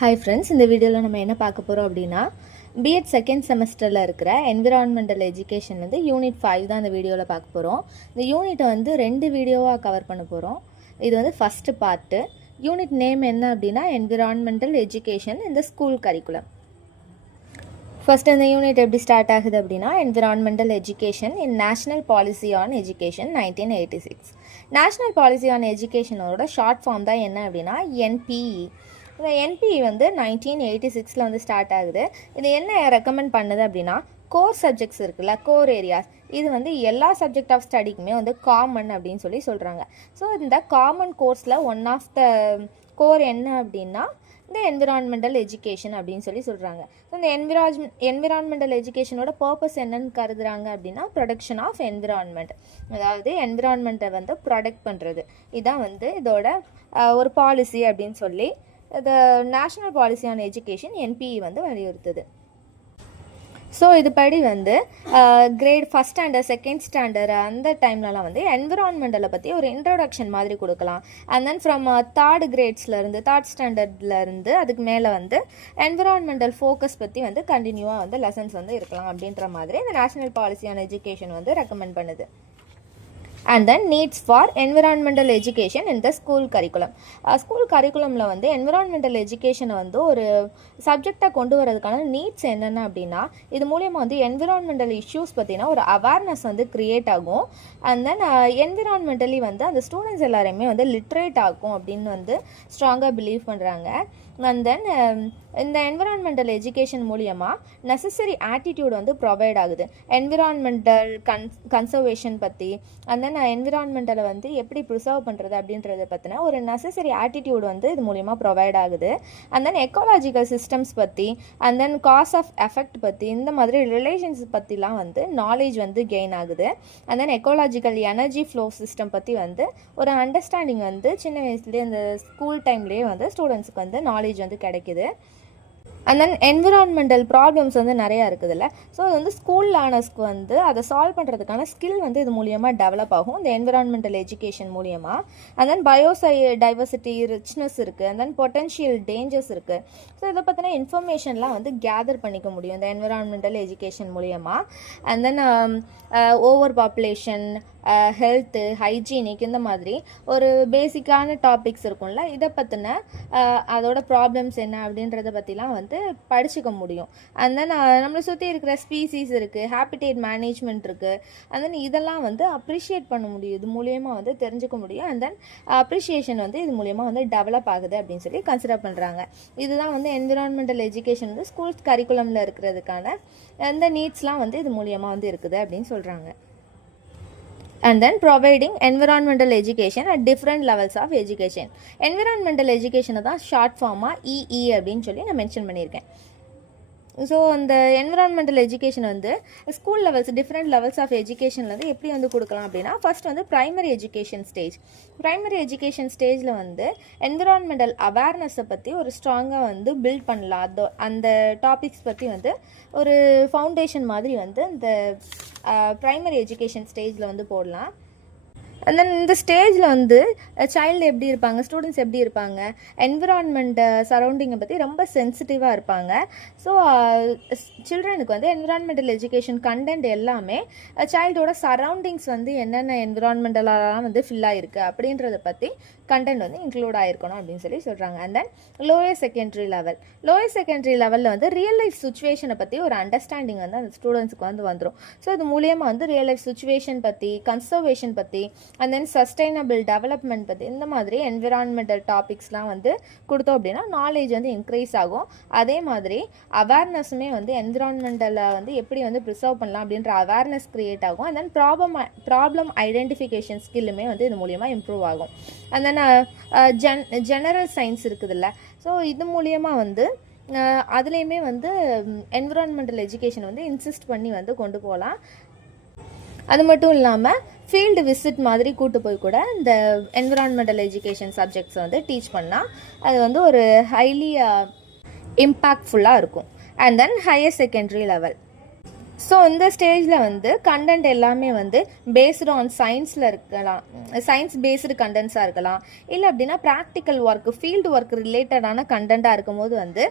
Hi friends, இந்த வீடியோவில் நம்ம என்ன பார்க்க போகிறோம் அப்படின்னா B.Ed செகண்ட் செமஸ்டரில் இருக்கிற என்விரான்மெண்டல் எஜுகேஷன் யூனிட் 5 தான் இந்த வீடியோவில் பார்க்க போகிறோம். இந்த யூனிட்டை 2 வீடியோவாக கவர் பண்ண போகிறோம். இது ஃபஸ்ட்டு பார்ட்டு. யூனிட் நேம் என்ன அப்படின்னா என்விரான்மெண்டல் எஜுகேஷன் இந்த ஸ்கூல் கரிக்குலம். ஃபர்ஸ்ட் இந்த யூனிட் எப்படி ஸ்டார்ட் ஆகுது அப்படின்னா environmental education in national policy on education 1986. National policy on எஜுகேஷனோட ஷார்ட் ஃபார்ம் தான் என்ன அப்படின்னா NPE. இந்த NPE 1986 ஸ்டார்ட் ஆகுது. இது என்ன ரெக்கமெண்ட் பண்ணுது அப்படின்னா கோர் சப்ஜெக்ட்ஸ் இருக்குல்ல, கோர் ஏரியாஸ், இது எல்லா சப்ஜெக்ட் ஆஃப் ஸ்டடிக்குமே காமன் அப்படின்னு சொல்கிறாங்க. ஸோ இந்த காமன் கோர்ஸில் ஒன் ஆஃப் த கோர் என்ன அப்படின்னா இந்த என்விரான்மெண்டல் எஜுகேஷன் அப்படின்னு சொல்கிறாங்க. ஸோ இந்த என்விரான்மெண்டல் எஜுகேஷனோட பர்பஸ் என்னன்னு கருதுறாங்க அப்படின்னா ப்ரொடக்ஷன் ஆஃப் என்விரான்மெண்ட், அதாவது என்விரான்மெண்ட்டை ப்ரொடக்ட் பண்ணுறது. இதுதான் இதோட ஒரு பாலிசி அப்படின்னு சொல்லி the national policy on education NPE வலியுறுத்துது. ஸோ இதுபடி grade first standard second standard அந்த டைம்லலாம் என்விரான்மெண்டலை பற்றி ஒரு இன்ட்ரோடக்ஷன் மாதிரி கொடுக்கலாம். அண்ட் தென் ஃப்ரம் தேர்ட் கிரேட்ஸ்லேருந்து தேர்ட் ஸ்டாண்டர்ட்லேருந்து அதுக்கு மேலே என்விரான்மெண்டல் ஃபோக்கஸ் பற்றி கண்டினியூவாக லெசன்ஸ் இருக்கலாம் அப்படின்ற மாதிரி இந்த national policy on education recommend பண்ணுது. And then needs for environmental education in the school curriculum. School கரிக்குலமில் environmental education ஒரு சப்ஜெக்டாக கொண்டு வரதுக்கான நீட்ஸ் என்னென்ன அப்படின்னா இது மூலயமா environmental issues பற்றினா ஒரு அவேர்னஸ் க்ரியேட் ஆகும். அண்ட் தென் என்விரான்மெண்டலி அந்த ஸ்டூடெண்ட்ஸ் எல்லாரையுமே லிட்ரேட் ஆகும் அப்படின்னு ஸ்ட்ராங்காக பிலீவ் பண்ணுறாங்க. அண்ட் தென் இந்த என்விரான்மெண்டல் எஜுகேஷன் மூலியமாக நெசசரி ஆட்டிடியூட் ப்ரொவைட் ஆகுது. என்விரான்மெண்டல் கன்சர்வேஷன் பற்றி அண்ட் தென் என்விரான்மெண்டலை எப்படி ப்ரிசர்வ் பண்ணுறது அப்படின்றத பற்றின ஒரு நெசசரி ஆட்டிடியூட் இது மூலியமாக ப்ரொவைட் ஆகுது. அண்ட் தென் எக்காலஜிக்கல் சிஸ்டம்ஸ் பற்றி and then cause of effect பற்றி இந்த மாதிரி ரிலேஷன்ஸ் பற்றிலாம் நாலேஜ் கெயின் ஆகுது. And then ecological energy flow system பற்றி ஒரு அண்டர்ஸ்டாண்டிங் சின்ன வயசுலேயே இந்த ஸ்கூல் டைம்லேயே ஸ்டூடெண்ட்ஸுக்கு நாலேஜ் கிடைக்குது. அண்ட் தென் என்விரான்மெண்டல் ப்ராப்ளம்ஸ் நிறையா இருக்குதுல்ல, ஸோ அது ஸ்கூல் லேர்னர்ஸ்க்கு அதை சால்வ் பண்ணுறதுக்கான ஸ்கில் இது மூலியமாக டெவலப் ஆகும் இந்த என்விரான்மெண்டல் எஜுகேஷன் மூலியமாக. அண்ட் தென் டைவர்சிட்டி ரிச்னஸ் இருக்குது, அண்ட் தென் பொட்டன்ஷியல் டேஞ்சர்ஸ் இருக்குது. ஸோ இதை பற்றின இன்ஃபர்மேஷன்லாம் கேதர் பண்ணிக்க முடியும் இந்த என்விரான்மெண்டல் எஜுகேஷன் மூலியமாக. And then over population, health, hygienic இந்த மாதிரி ஒரு பேசிக்கான டாபிக்ஸ் இருக்கும்ல, இதை பற்றின அதோட ப்ராப்ளம்ஸ் என்ன அப்படின்றத பற்றிலாம் படிச்சுக்க முடியும். அண்ட் தென் நம்மளை சுற்றி இருக்கிற ஸ்பீசிஸ் இருக்குது, ஹேபிடேட் மேனேஜ்மெண்ட் இருக்குது, அண்ட் தென் இதெல்லாம் அப்ரிஷியேட் பண்ண முடியும், இது மூலியமாக தெரிஞ்சுக்க முடியும். அண்ட் தென் அப்ரிஷியேஷன் இது மூலியமாக டெவலப் ஆகுது அப்படின்னு சொல்லி கன்சிடர் பண்ணுறாங்க. இதுதான் என்விரான்மெண்டல் எஜுகேஷன் ஸ்கூல் கரிக்குலமில் இருக்கிறதுக்கான அந்த நீட்ஸ்லாம் இது மூலியமாக இருக்குது அப்படின்னு சொல்கிறாங்க. And then providing environmental education at different levels of education. Environmental education தான் ஷார்ட் ஃபார்மாக EE அப்படின்னு சொல்லி நான் மென்ஷன் பண்ணியிருக்கேன். ஸோ அந்த environmental education school levels different levels of எஜுகேஷனில் எப்படி கொடுக்கலாம் அப்படின்னா first primary education stage. Primary education ஸ்டேஜில் என்விரான்மெண்டல் அவேர்னஸை பற்றி ஒரு ஸ்ட்ராங்காக பில்ட் பண்ணலாம். அந்த டாபிக்ஸ் பற்றி ஒரு ஃபவுண்டேஷன் மாதிரி இந்த ப்ரைமரி எஜுகேஷன் ஸ்டேஜில் போடலாம். அண்ட் தென் இந்த ஸ்டேஜில் சைல்டு எப்படி இருப்பாங்க, ஸ்டூடெண்ட்ஸ் எப்படி இருப்பாங்க, என்விரான்மெண்ட் சரௌண்டிங்கை பற்றி ரொம்ப சென்சிட்டிவாக இருப்பாங்க. ஸோ சில்ட்ரனுக்கு என்விரான்மெண்டல் எஜுகேஷன் கண்டென்ட் எல்லாமே சைல்டோட சரௌண்டிங்ஸ் என்னென்ன என்விரான்மெண்டலாம் ஃபில் ஆகிருக்கு அப்படின்றத பற்றி கண்டென்ட் இன்க்ளூட் ஆகிருக்கணும் அப்படின்னு சொல்லி சொல்கிறாங்க. அண்ட் தென் லோயர் செகண்டரி லெவலில் ரியல் லைஃப் சுச்சுவேஷனை பற்றி ஒரு அண்டர்ஸ்டாண்டிங் அந்த ஸ்டூடெண்ட்ஸுக்கு வந்துடும். ஸோ இது மூலியமாக ரியல் லைஃப் சுச்சுவேஷன் பற்றி, கன்சர்வேஷன் பற்றி, அண்ட் தென் சஸ்டைனபிள் டெவலப்மெண்ட் பற்றி இந்த மாதிரி என்விரான்மெண்டல் டாபிக்ஸ்லாம் கொடுத்தோம் அப்படின்னா நாலேஜ் இன்க்ரீஸ் ஆகும். அதே மாதிரி அவேர்னஸுமே என்விரான்மெண்டலை எப்படி ப்ரிசர்வ் பண்ணலாம் அப்படின்ற அவேர்னஸ் க்ரியேட் ஆகும். அண்ட் தென் ப்ராப்ளம் ஐடென்டிஃபிகேஷன் ஸ்கில்லுமே இது மூலியமாக இம்ப்ரூவ் ஆகும். அண்ட் தென் ஜெனரல் சயின்ஸ் இருக்குதுல்ல, ஸோ இது மூலியமாக அதுலேயுமே என்விரான்மெண்டல் எஜுகேஷன் இன்சிஸ்ட் பண்ணி கொண்டு போகலாம். அது மட்டும் இல்லாமல் ஃபீல்டு விசிட் மாதிரி கூட்டு போய் கூட இந்த என்விரான்மெண்டல் எஜுகேஷன் சப்ஜெக்ட்ஸை டீச் பண்ணால் அது ஒரு ஹைலி இம்பேக்ட்ஃபுல்லாக இருக்கும். And then higher secondary level so இந்த ஸ்டேஜில் வந்து கண்டென்ட் எல்லாமே வந்து பேஸ்டு ஆன் சயின்ஸில் இருக்கலாம், சயின்ஸ் பேஸ்டு கண்டென்ட்ஸாக இருக்கலாம், இல்லை அப்படின்னா ப்ராக்டிக்கல் ஒர்க் ஃபீல்டு ஒர்க் ரிலேட்டடான கண்டென்ட்டாக இருக்கும்போது வந்து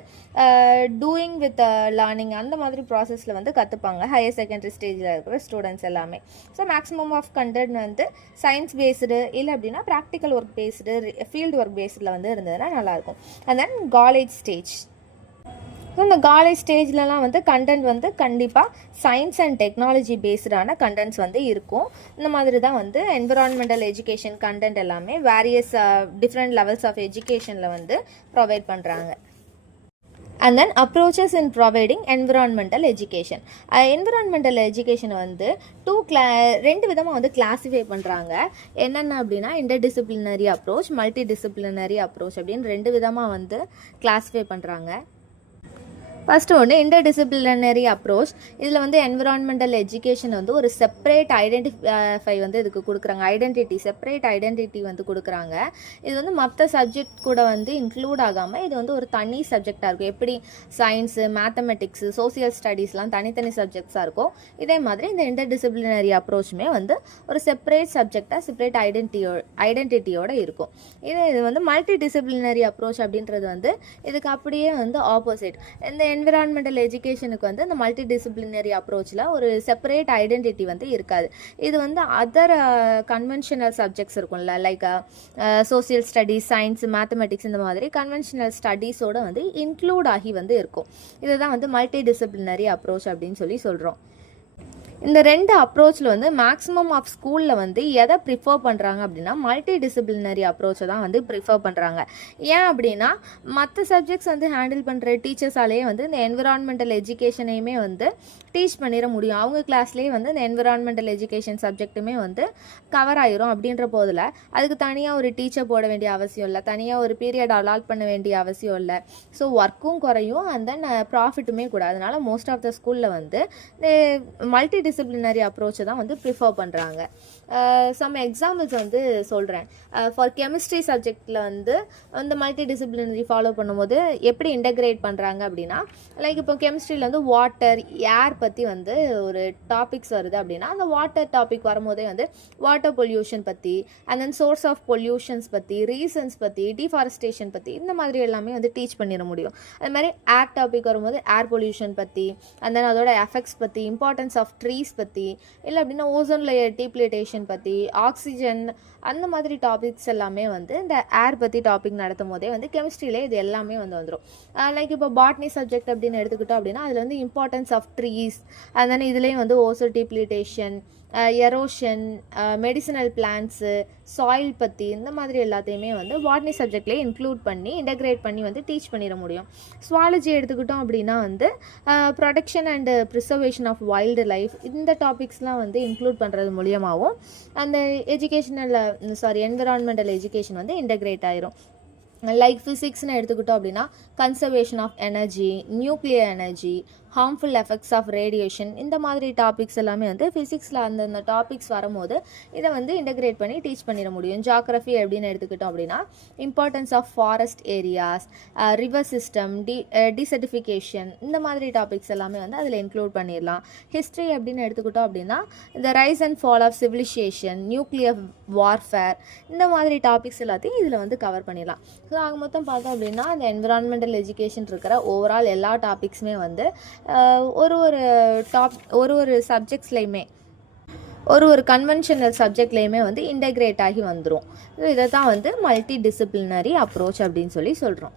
டூயிங் வித் லேர்னிங் அந்த மாதிரி ப்ராசஸில் வந்து கற்றுப்பாங்க ஹையர் செகண்டரி ஸ்டேஜில் இருக்கிற ஸ்டூடெண்ட்ஸ் எல்லாமே. ஸோ மேக்ஸிமம் ஆஃப் கண்டென்ட் வந்து சயின்ஸ் பேஸ்டு இல்லை அப்படின்னா practical work based field work பேஸ்டில் வந்து இருந்ததுன்னா நல்லாயிருக்கும். And then college stage. So இந்த காலேஜ் ஸ்டேஜ்லலாம் வந்து கண்டென்ட் வந்து கண்டிப்பாக சயின்ஸ் அண்ட் டெக்னாலஜி பேஸ்டான கண்டென்ட்ஸ் வந்து இருக்கும். இந்த மாதிரி தான் வந்து என்விரான்மெண்டல் எஜுகேஷன் கண்டென்ட் எல்லாமே வேரியஸ் டிஃப்ரெண்ட் லெவல்ஸ் ஆஃப் எஜுகேஷனில் வந்து ப்ரொவைட் பண்ணுறாங்க. And then approaches in providing environmental education. Environmental எஜுகேஷனை வந்து ரெண்டு விதமாக வந்து கிளாஸிஃபை பண்ணுறாங்க. என்னென்ன அப்படின்னா interdisciplinary approach, multi disciplinary approach அப்படின்னு ரெண்டு விதமாக வந்து கிளாஸிஃபை பண்ணுறாங்க. ஃபஸ்ட்டு ஒன்று இன்டர்டிசிப்ளினரி அப்ரோச். இதில் வந்து என்விரான்மெண்டல் எஜுகேஷன் வந்து ஒரு செப்பரேட் ஐடென்டிஃபை வந்து இதுக்கு கொடுக்குறாங்க, செப்பரேட் ஐடென்டிட்டி வந்து கொடுக்குறாங்க. இது வந்து மற்ற சப்ஜெக்ட் கூட வந்து இன்க்ளூட் ஆகாமல் இது வந்து ஒரு தனி சப்ஜெக்டாக இருக்கும். எப்படி சயின்ஸு, மேத்தமெட்டிக்ஸு, சோசியல் ஸ்டடீஸ்லாம் தனித்தனி சப்ஜெக்ட்ஸாக இருக்கும், இதே மாதிரி இந்த இன்டர்டிசிப்ளினரி அப்ரோச்சுமே வந்து ஒரு செப்பரேட் சப்ஜெக்டாக செப்பரேட் ஐடென்டிட்டியோடு இருக்கும். இது வந்து மல்டி டிசிப்ளினரி அப்ரோச் அப்படின்றது வந்து இதுக்கு அப்படியே வந்து ஆப்போசிட். இந்த என்விரான்மெண்டல் எஜுகேஷனுக்கு வந்து இந்த மல்டி டிசிப்ளினரி அப்ரோச்சில் ஒரு செப்பரேட் ஐடென்டிட்டி வந்து இருக்காது. இது வந்து அதர் கன்வென்ஷனல் சப்ஜெக்ட்ஸ் இருக்கும்ல, like social studies, science, mathematics, இந்த மாதிரி கன்வென்ஷனல் ஸ்டடீஸோடு வந்து இன்க்ளூட் ஆகி வந்து இருக்கும். இதுதான் வந்து மல்டி டிசிப்ளினரி அப்ரோச் அப்படின்னு சொல்லி சொல்கிறோம். இந்த ரெண்டு அப்ரோச்சில் வந்து மேக்ஸிமம் ஆஃப் ஸ்கூலில் வந்து எதை ப்ரிஃபர் பண்ணுறாங்க அப்படின்னா மல்டி டிசிப்ளினரி அப்ரோச்சை தான் வந்து ப்ரிஃபர் பண்ணுறாங்க. ஏன் அப்படின்னா மற்ற சப்ஜெக்ட்ஸ் வந்து ஹேண்டில் பண்ணுற டீச்சர்ஸாலேயே வந்து இந்த என்விரான்மெண்டல் எஜுகேஷனையுமே வந்து டீச் பண்ணிட முடியும். அவங்க கிளாஸ்லேயே வந்து இந்த என்விரான்மெண்டல் எஜுகேஷன் சப்ஜெக்ட்டுமே வந்து கவர் ஆயிரும். அப்படின்ற போதில் அதுக்கு தனியாக ஒரு டீச்சர் போட வேண்டிய அவசியம் இல்லை, தனியாக ஒரு பீரியட் அலாட் பண்ண வேண்டிய அவசியம் இல்லை. ஸோ ஒர்க்கும் குறையும், அண்ட் தென் ப்ராஃபிட்டுமே கூட. அதனால மோஸ்ட் ஆஃப் த ஸ்கூலில் வந்து மல்டி டிசிப்ளினரி அப்ரோச்சை தான் வந்து ப்ரிஃபர் பண்ணுறாங்க. சம் எக்ஸாம்பிள்ஸ் வந்து சொல்கிறேன். ஃபார் கெமிஸ்ட்ரி சப்ஜெக்டில் வந்து இந்த மல்டி டிசிப்ளினரி ஃபாலோ பண்ணும்போது எப்படி இன்டகிரேட் பண்ணுறாங்க அப்படின்னா, லைக் இப்போ கெமிஸ்ட்ரியில் வந்து வாட்டர், ஏர் பற்றி வந்து ஒரு டாபிக்ஸ் வருது அப்படின்னா அந்த வாட்டர் டாபிக் வரும்போதே வந்து வாட்டர் பொல்யூஷன் பற்றி, and then source of pollutions பற்றி, ரீசன்ஸ் பற்றி, டிஃபாரஸ்டேஷன் பற்றி, இந்த மாதிரி எல்லாமே வந்து டீச் பண்ணிட முடியும். அது மாதிரி ஏர் டாபிக் வரும்போது ஏர் பொல்யூஷன் பற்றி, அண்ட் தென் அதோட எஃபெக்ட்ஸ் பற்றி, இம்பார்ட்டன்ஸ் ஆஃப் ட்ரீஸ் பற்றி, இல்லை அப்படின்னா ஓசோன் லேயர் டீப்ளிட்டேஷன் பற்றி, ஆக்சிஜன், அந்த மாதிரி டாபிக்ஸ் எல்லாமே வந்து இந்த ஏர் பற்றி டாபிக் நடத்தும் போதே வந்து கெமிஸ்ட்ரியிலே இது எல்லாமே வந்து வந்துடும். லைக் இப்போ பாட்னி சப்ஜெக்ட் அப்படின்னு எடுத்துக்கிட்டோம் அப்படின்னா அதில் வந்து இம்பார்ட்டன்ஸ் ஆஃப் ட்ரீஸ், அதனால இதுலேயும் வந்து ozone depletion, erosion, medicinal plants, soil பற்றி, இந்த மாதிரி எல்லாத்தையுமே வந்து பாட்னி சப்ஜெக்ட்லேயே இன்க்ளூட் பண்ணி இன்டகிரேட் பண்ணி வந்து டீச் பண்ணிட முடியும். ஸ்வாலஜி எடுத்துக்கிட்டோம் அப்படின்னா வந்து protection and preservation of wildlife, இந்த டாபிக்ஸ்லாம் வந்து இன்க்ளூட் பண்ணுறது மூலியமாகவும் அந்த என்விரான்மெண்டல் எஜுகேஷன் வந்து இன்டகிரேட் ஆயிரும். லைக் ஃபிசிக்ஸ்னு எடுத்துக்கிட்டோம் அப்படின்னா conservation of energy, nuclear energy, harmful effects of radiation, இந்த மாதிரி டாபிக்ஸ் எல்லாமே வந்து ஃபிசிக்ஸில் அந்தந்த டாபிக்ஸ் வரும்போது இதை வந்து இன்டகிரேட் பண்ணி டீச் பண்ணிட முடியும். ஜியாகிரஃபி அப்படின்னு எடுத்துக்கிட்டோம் அப்படின்னா importance of forest areas, river system, desertification, இந்த மாதிரி டாபிக்ஸ் எல்லாமே வந்து அதில் இன்க்ளூட் பண்ணிடலாம். ஹிஸ்ட்ரி அப்படின்னு எடுத்துக்கிட்டோம் அப்படின்னா இந்த rise and fall of civilisation, nuclear warfare, இந்த மாதிரி டாபிக்ஸ் எல்லாத்தையும் இதில் வந்து கவர் பண்ணிடலாம். ஸோ ஆக மொத்தம் பார்த்தோம் அப்படின்னா இந்த என்விரான்மெண்டல் எஜுகேஷன் இருக்கிற ஓவரால் எல்லா டாபிக்ஸுமே வந்து ஒரு சப்ஜெக்ட்ஸ்லையுமே ஒரு கன்வென்ஷனல் சப்ஜெக்ட்லேயுமே வந்து இன்டகிரேட் ஆகி வந்துடும். இதை தான் வந்து மல்டி டிசிப்ளினரி அப்ரோச் அப்படின்னு சொல்லி சொல்கிறோம்.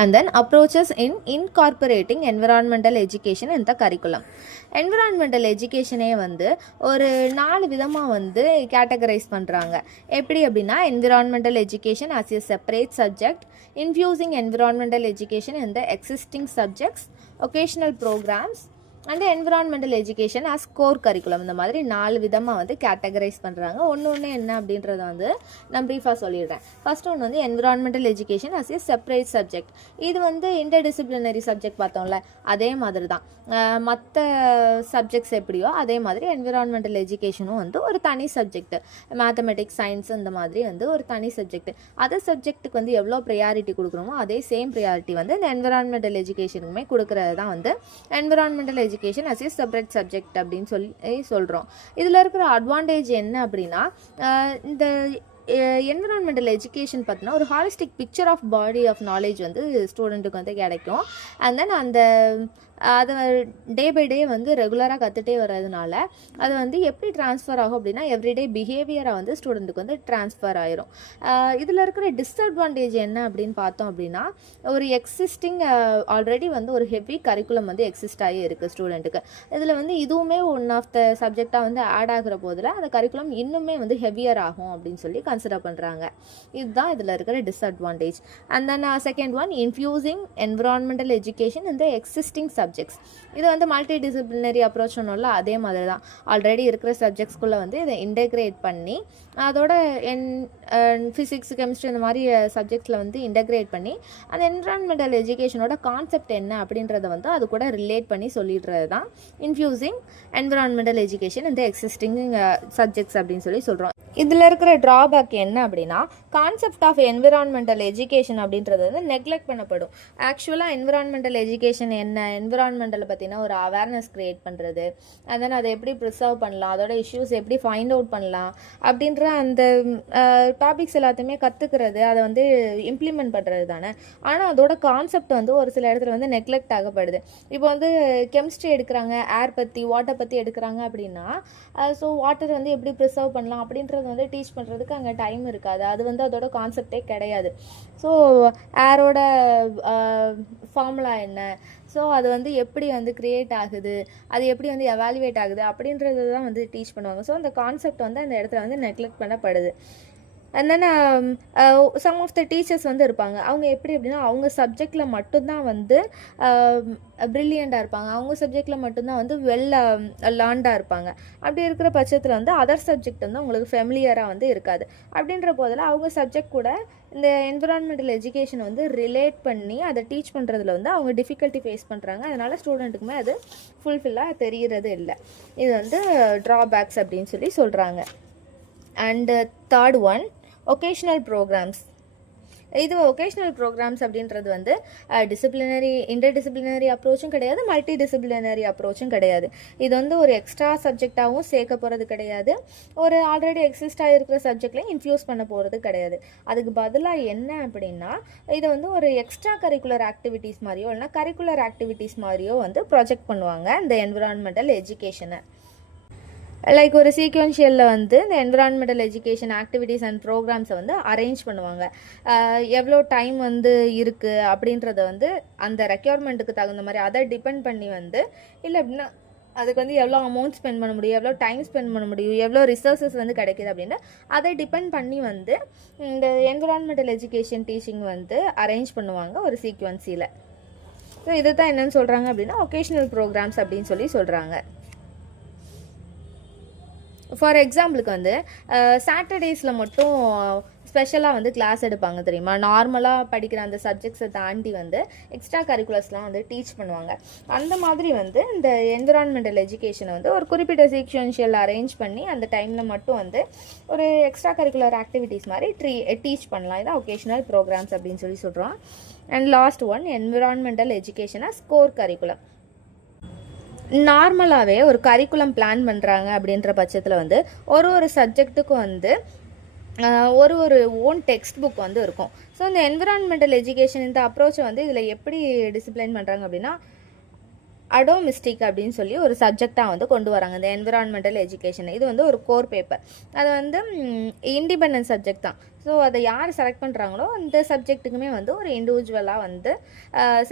And then approaches in incorporating environmental education in the curriculum. Environmental educationே வந்து ஒரு 4 விதமாக வந்து கேட்டகரைஸ் பண்ணுறாங்க. எப்படி அப்படின்னா environmental education as a separate subject, infusing environmental education in the existing subjects, occasional programs, and environmental education as core curriculum. இந்த மாதிரி 4 விதமாக வந்து கேட்டகரைஸ் பண்ணுறாங்க. ஒன்று என்ன அப்படின்றத வந்து நான் ப்ரீஃபாக சொல்லிடுறேன். ஃபர்ஸ்ட் ஒன்று வந்து environmental education as a separate subject. இது வந்து இன்டர்டிசிப்ளினரி சப்ஜெக்ட் பார்த்தோம்ல, அதே மாதிரி தான் மற்ற சப்ஜெக்ட்ஸ் எப்படியோ அதே மாதிரி என்விரான்மெண்டல் எஜுகேஷனும் வந்து ஒரு தனி சப்ஜெக்ட். மேத்தமெட்டிக்ஸ், சயின்ஸ், இந்த மாதிரி வந்து ஒரு தனி சப்ஜெக்ட். அதர் சப்ஜெக்ட்டுக்கு வந்து எவ்வளோ ப்ரையாரிட்டி கொடுக்குறோமோ அதே சேம் ப்ரையாரிட்டி வந்து இந்த என்விரான்மெண்டல் எஜுகேஷனுக்குமே கொடுக்குறது தான் வந்து environmental education as a separate subject அப்படின்னு சொல்கிறோம். இதில் இருக்கிற அட்வான்டேஜ் என்ன அப்படின்னா, இந்த என்விரான்மெண்டல் எஜுகேஷன் பார்த்தீங்கன்னா ஒரு holistic picture of body of knowledge வந்து ஸ்டூடெண்ட்டுக்கு வந்து கிடைக்கும். அண்ட் தென் அதை டே பை டே வந்து ரெகுலராக கற்றுட்டே வர்றதுனால அது வந்து எப்படி ட்ரான்ஸ்ஃபர் ஆகும் அப்படின்னா எவ்ரிடே பிஹேவியராக வந்து ஸ்டூடெண்ட்டுக்கு வந்து ட்ரான்ஸ்ஃபர் ஆயிரும். இதில் இருக்கிற டிஸ்அட்வான்டேஜ் என்ன அப்படின்னு பார்த்தோம் அப்படின்னா, ஒரு எக்ஸிஸ்டிங் ஆல்ரெடி வந்து ஒரு ஹெவி கரிக்குலம் வந்து எக்ஸிஸ்ட் ஆகி இருக்குது ஸ்டூடெண்ட்டுக்கு. இதில் வந்து இதுவுமே ஒன் ஆஃப் த சப்ஜெக்டாக வந்து ஆட் ஆகிற போதில் அந்த கரிக்குலம் இன்னுமே வந்து ஹெவியர் ஆகும் அப்படின்னு சொல்லி கன்சிடர் பண்ணுறாங்க. இதுதான் இதில் இருக்கிற disadvantage. And then second one, infusing environmental education இந்த எக்ஸிஸ்டிங் சப்ஜெக்ட்ஸ். இது வந்து மல்டி டிசிப்ளினரி அப்ரோச் சொன்னோம்ல, அதே மாதிரி தான் ஆல்ரெடி இருக்கிற சப்ஜெக்ட்ஸ்குள்ளே வந்து இதை இன்டெகிரேட் பண்ணி அதோட ஃபிசிக்ஸ் கெமிஸ்ட்ரி இந்த மாதிரி சப்ஜெக்ட்ஸில் வந்து இன்டெகிரேட் பண்ணி அந்த என்விரான்மெண்டல் எஜுகேஷனோட கான்செப்ட் என்ன அப்படின்றத வந்து அது கூட ரிலேட் பண்ணி சொல்லிடுறது தான் இன்ஃப்யூசிங் என்விரான்மெண்டல் எஜுகேஷன் இந்த எக்ஸிஸ்டிங் சப்ஜெக்ட்ஸ் அப்படின்னு சொல்லி சொல்கிறோம். இதில் இருக்கிற ட்ராபேக் என்ன அப்படின்னா, கான்செப்ட் ஆஃப் என்விரான்மெண்டல் எஜுகேஷன் அப்படின்றது வந்து நெக்லெக்ட் பண்ணப்படும். ஆக்சுவலாக என்விரான்மெண்டல் எஜுகேஷன் என்ன, என்விரான்மெண்டலை பற்றினா ஒரு அவேர்னஸ் க்ரியேட் பண்ணுறது, and then அதை எப்படி ப்ரிசர்வ் பண்ணலாம், அதோட இஷ்யூஸ் எப்படி ஃபைண்ட் அவுட் பண்ணலாம் அப்படின்ற அந்த டாபிக்ஸ் எல்லாத்தையுமே கற்றுக்கிறது, அதை வந்து இம்ப்ளிமெண்ட் பண்ணுறது தானே. ஆனால் அதோட கான்செப்ட் வந்து ஒரு சில இடத்துல வந்து நெக்லெக்ட் ஆகப்படுது. இப்போ வந்து கெமிஸ்ட்ரி எடுக்கிறாங்க, ஏர் பற்றி வாட்டர் பற்றி எடுக்கிறாங்க அப்படின்னா, ஸோ வாட்டர் வந்து எப்படி ப்ரிசர்வ் பண்ணலாம் அப்படின்றது வந்து டீச் பண்ணுறதுக்கு அங்கே டைம் இருக்காது. அது வந்து அதோட கான்செப்டே கிடையாது. ஸோ ஏரோட ஃபார்முலா என்ன, ஸோ அது வந்து எப்படி வந்து க்ரியேட் ஆகுது, அது எப்படி வந்து எவாலுவேட் ஆகுது அப்படின்றது தான் வந்து டீச் பண்ணுவாங்க. ஸோ அந்த கான்செப்ட் வந்து அந்த இடத்துல வந்து நெக்லெக்ட் பண்ணப்படுது. And then some of the teachers வந்து இருப்பாங்க, அவங்க எப்படி அப்படின்னா அவங்க சப்ஜெக்டில் மட்டும்தான் வந்து ப்ரில்லியண்ட்டாக இருப்பாங்க, அவங்க சப்ஜெக்டில் மட்டும்தான் வந்து லேர்ன்டாக இருப்பாங்க. அப்படி இருக்கிற பட்சத்தில் வந்து அதர் சப்ஜெக்ட் வந்து அவங்களுக்கு ஃபெமிலியராக வந்து இருக்காது. அப்படின்ற போதில் அவங்க சப்ஜெக்ட் கூட இந்த என்விரான்மெண்டல் எஜுகேஷன் வந்து ரிலேட் பண்ணி அதை டீச் பண்ணுறதுல வந்து அவங்க டிஃபிகல்ட்டி ஃபேஸ் பண்ணுறாங்க. அதனால் ஸ்டூடெண்ட்டுக்குமே அது ஃபுல்ஃபில்லாக தெரிகிறது இல்லை. இது வந்து ட்ராபேக்ஸ் அப்படின்னு சொல்லி சொல்கிறாங்க. And third one, vocational programmes. இது ஒகேஷ்னல் ப்ரோக்ராம்ஸ் அப்படின்றது வந்து டிசிப்ளினரி இன்டர்டிசிப்ளினரி அப்ரோச்சும் கிடையாது, மல்டி டிசிப்ளினரி அப்ரோச்சும் கிடையாது. இது வந்து ஒரு எக்ஸ்ட்ரா சப்ஜெக்டாகவும் சேர்க்க போகிறது கிடையாது, ஒரு ஆல்ரெடி எக்ஸிஸ்டாக இருக்கிற சப்ஜெக்ட்லையும் இன்ஃப்யூஸ் பண்ண போகிறது கிடையாது. அதுக்கு பதிலாக என்ன அப்படின்னா, இதை வந்து ஒரு எக்ஸ்ட்ரா கரிக்குலர் ஆக்டிவிட்டீஸ் மாதிரியோ இல்லைனா கரிக்குலர் ஆக்டிவிட்டீஸ் மாதிரியோ வந்து ப்ரொஜெக்ட் பண்ணுவாங்க இந்த என்விரான்மெண்டல் எஜுகேஷனை. லைக் ஒரு சீக்வென்ஷியலில் வந்து இந்த என்விரான்மெண்டல் எஜுகேஷன் ஆக்டிவிட்டீஸ் அண்ட் ப்ரோக்ராம்ஸை வந்து அரேஞ்ச் பண்ணுவாங்க. எவ்வளோ டைம் வந்து இருக்குது அப்படின்றத வந்து அந்த ரெக்யர்மெண்ட்டுக்கு தகுந்த மாதிரி அதை டிபெண்ட் பண்ணி வந்து, இல்லை அப்படின்னா அதுக்கு வந்து எவ்வளோ அமௌண்ட் ஸ்பெண்ட் பண்ண முடியும், எவ்வளோ டைம் ஸ்பெண்ட் பண்ண முடியும், எவ்வளோ ரிசோர்ஸஸ் வந்து கிடைக்கிது அப்படின்னு அதை டிபெண்ட் பண்ணி வந்து இந்த என்விரான்மெண்டல் எஜுகேஷன் டீச்சிங் வந்து அரேஞ்ச் பண்ணுவாங்க ஒரு சீக்வென்சியில். ஸோ இதை தான் என்னென்னு சொல்கிறாங்க அப்படின்னா ஒகேஷ்னல் ப்ரோக்ராம்ஸ் அப்படின்னு சொல்லி சொல்கிறாங்க. ஃபார் எக்ஸாம்பிளுக்கு வந்து சாட்டர்டேஸில் மட்டும் ஸ்பெஷலாக வந்து கிளாஸ் எடுப்பாங்க தெரியுமா. நார்மலாக படிக்கிற அந்த சப்ஜெக்ட்ஸை தாண்டி வந்து எக்ஸ்ட்ரா கரிக்குலர்ஸ்லாம் வந்து டீச் பண்ணுவாங்க. அந்த மாதிரி வந்து இந்த என்விரான்மெண்டல் எஜுகேஷனை வந்து ஒரு குறிப்பிட்ட சீக்வென்ஷியல் அரேஞ்ச் பண்ணி அந்த டைமில் மட்டும் வந்து ஒரு எக்ஸ்ட்ரா கரிக்குலர் ஆக்டிவிட்டீஸ் மாதிரி டீச் பண்ணலாம். இதான் ஒகேஷ்னல் ப்ரோக்ராம்ஸ் அப்படின்னு சொல்லி சொல்கிறோம். அண்ட் லாஸ்ட் ஒன், என்விரான்மெண்டல் எஜுகேஷனை ஸ்கோர் கரிக்குலம். நார்மலாகவே ஒரு கரிக்குலம் பிளான் பண்ணுறாங்க அப்படின்ற பட்சத்தில் வந்து ஒரு சப்ஜெக்ட்டுக்கும் வந்து ஒரு ஓன் டெக்ஸ்ட் புக் வந்து இருக்கும். ஸோ இந்த என்விரான்மெண்டல் எஜுகேஷன் இந்த அப்ரோச்சை வந்து இதில் எப்படி டிசிப்ளைன் பண்ணுறாங்க அப்படின்னா, அடோமிஸ்டிக் அப்படின்னு சொல்லி ஒரு சப்ஜெக்டாக வந்து கொண்டு வராங்க இந்த என்விரான்மெண்டல் எஜுகேஷன். இது வந்து ஒரு கோர் பேப்பர், அது வந்து இண்டிபெண்டன்ட் சப்ஜெக்ட் தான். ஸோ அதை யார் செலக்ட் பண்ணுறாங்களோ அந்த சப்ஜெக்ட்டுக்குமே வந்து ஒரு இண்டிவிஜுவலாக வந்து